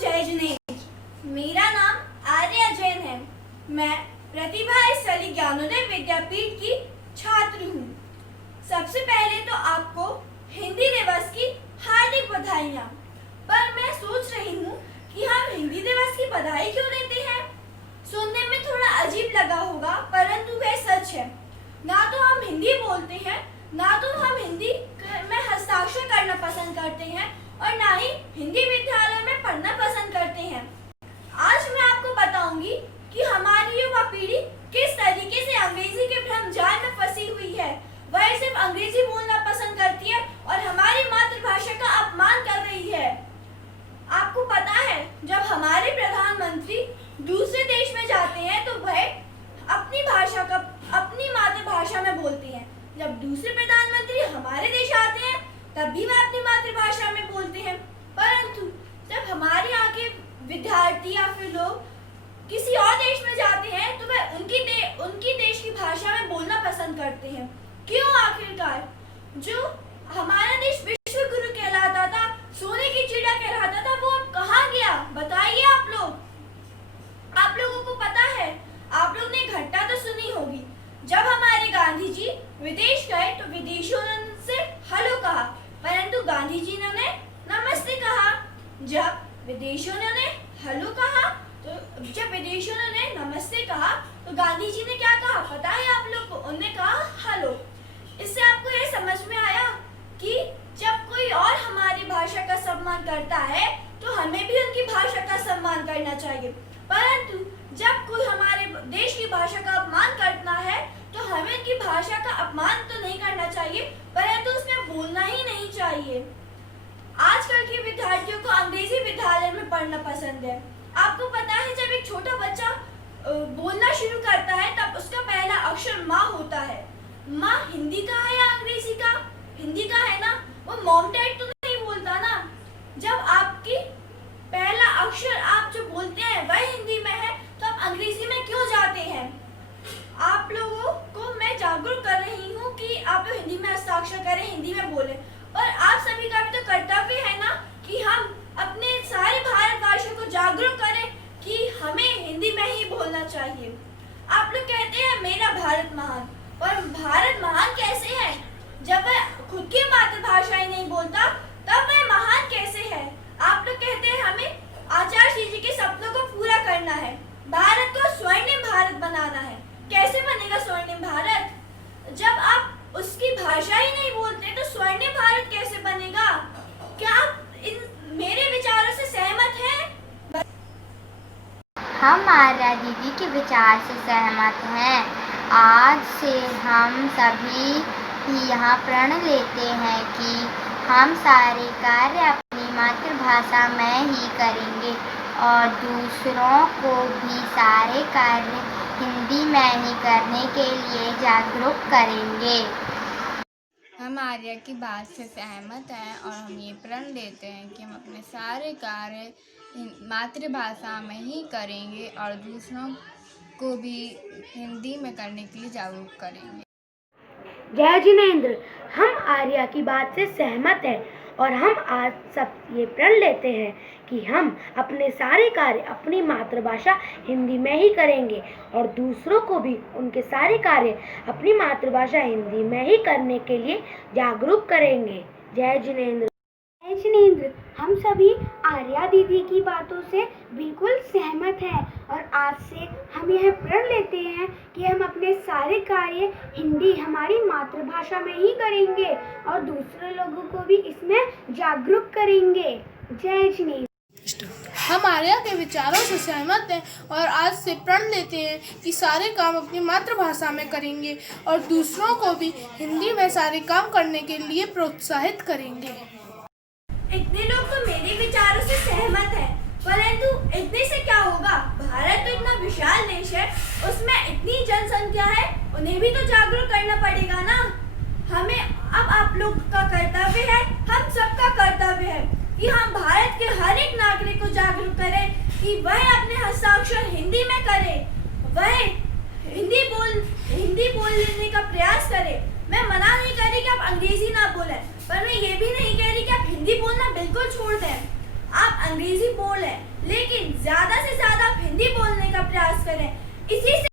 जय जिनेन्द्र। मेरा नाम आर्या जैन है। मैं प्रतिभा स्थली ज्ञानोदय विद्यापीठ की छात्र हूँ। सबसे पहले तो आपको हिंदी दिवस की हार्दिक बधाइयाँ। पर मैं सोच रही हूँ कि हम हिंदी दिवस की बधाई क्यों देते हैं। सुनने में थोड़ा अजीब लगा होगा, परंतु वह सच है। ना तो हम हिंदी बोलते हैं, ना तो हम हिंदी में हस्ताक्षर करना पसंद करते हैं और ना ही हिंदी विद्यालय में पढ़ना पसंद करते हैं। आज मैं आपको बताऊंगी कि हमारी युवा पीढ़ी किस तरीके से अंग्रेजी के भ्रम जाल में फंसी हुई है। वह सिर्फ अंग्रेजी बोलना पसंद करती है और हमारी मातृभाषा का अपमान कर रही है। आपको पता है, जब हमारे प्रधानमंत्री दूसरे देश में जाते हैं तो वह अपनी मातृभाषा में बोलते हैं। जब दूसरे प्रधानमंत्री हमारे देश आते हैं तब भी वह अपनी मातृभाषा में बोलते हैं। परंतु जब हमारे यहाँ के विद्यार्थी या फिर लोग किसी और देश में जाते हैं तो वह उनकी देश की भाषा में बोलना पसंद करते हैं। क्यों आखिरकार? जो हमारा देश विश्व गुरु कहलाता था, सोने की चिड़िया कहलाता था, वो अब कहाँ गया? बताइए आप लोगों को पता है? आप लोग ने घटना तो सुनी होगी। जब हमारे गांधी जी विदेश गए तो विदेशियों ने उनसे हेलो कहा, परंतु गांधी जी ने उन्हें नमस्ते कहा। जब विदेशियों ने उन्हें हेलो कहा जब विदेशियों ने उन्हें नमस्ते कहा तो गांधी जी ने क्या कहा पता है आप लोग को? उन्होंने कहा हेलो। इससे आपको यह समझ में आया कि जब कोई और हमारी भाषा का सम्मान करता है तो हमें भी उनकी भाषा का सम्मान करना चाहिए। परंतु जब कोई हमारे देश की भाषा का अपमान करता है तो हमें उनकी भाषा का अपमान तो नहीं करना चाहिए, परंतु उसमें बोलना ही नहीं चाहिए। आजकल के विद्यार्थियों को अंग्रेजी विद्यालय में पढ़ना पसंद है। आपको पता है, जब एक छोटा बच्चा बोलना शुरू करता है तब उसका पहला अक्षर माँ होता है। माँ हिंदी का है या अंग्रेजी का? हिंदी का है ना। वो मॉम डैड तो नहीं बोलता ना। जब आपकी पहला अक्षर आप जो बोलते हैं वह हिंदी में है तो आप अंग्रेजी में क्यों जाते हैं? आप लोगों को मैं जागरूक कर रही हूँ कि आप लोग हिंदी में हस्ताक्षर करें, हिंदी में बोलें। और आप सभी का भी तो कर्तव्य है ना कि हम अपने सारे भारतवासियों को जागरूक करें कि हमें हिंदी में ही बोलना चाहिए। आप लोग कहते हैं मेरा भारत महान, और भारत महान कैसे है? जब वह खुद की मातृभाषा ही नहीं बोलता तब वह महान कैसे है? आप लोग कहते हैं हमें आचार्य जी के सपनों को पूरा करना है, भारत को स्वर्णिम भारत बनाना है। कैसे बनेगा स्वर्णिम भारत? जब आप उसकी भाषा ही नहीं बोलते तो स्वर्णिम भारत कैसे बनेगा? क्या आप मेरे विचारों से सहमत हैं? हम आर्या दीदी के विचार से सहमत हैं। आज से हम सभी ही यहाँ प्रण लेते हैं कि हम सारे कार्य अपनी मातृभाषा में ही करेंगे और दूसरों को भी सारे कार्य हिंदी में ही करने के लिए जागरूक करेंगे। हम आर्या की बात से सहमत हैं और हम ये प्रण लेते हैं कि हम अपने सारे कार्य मातृभाषा में ही करेंगे और दूसरों को भी हिंदी में करने के लिए जागरूक करेंगे। जय जिनेन्द्र। हम आर्या की बात से सहमत हैं और हम आज सब ये प्रण लेते हैं कि हम अपने सारे कार्य अपनी मातृभाषा हिंदी में ही करेंगे और दूसरों को भी उनके सारे कार्य अपनी मातृभाषा हिंदी में ही करने के लिए जागरूक करेंगे। जय जिनेन्द्र। जय जिनेन्द्र। हम सभी आर्या दीदी की बातों से बिल्कुल सहमत हैं और आज से हम यह प्रण लेते हैं कि हम अपने सारे कार्य हिंदी हमारी मातृभाषा में ही करेंगे और दूसरे लोगों को भी इसमें जागरूक करेंगे। जय जिनेन्द्र। हम आर्या के विचारों से सहमत हैं और आज से प्रण लेते हैं कि सारे काम अपनी मातृभाषा में करेंगे और दूसरों को भी हिंदी में सारे काम करने के लिए प्रोत्साहित करेंगे। इतने लोग तो मेरे विचारों से सहमत हैं, परंतु इतने से क्या होगा? भारत तो इतना विशाल देश है, उसमें इतनी जनसंख्या है, उन्हें भी तो जागरूक करना पड़ेगा ना। हमें अब आप लोग का कर्तव्य है, हम सबका कर्तव्य है कि हम भारत के हर एक नागरिक को जागरूक करें कि वह अपने हस्ताक्षर हिंदी में करे, वह हिंदी बोलने का प्रयास करे। मैं मना नहीं कर रही कि आप अंग्रेजी ना बोलें, पर मैं ये भी नहीं कह रही कि आप हिंदी बोलना बिल्कुल छोड़ दें। आप अंग्रेजी बोलें, लेकिन ज्यादा से ज्यादा हिंदी बोलने का प्रयास करें। इसी से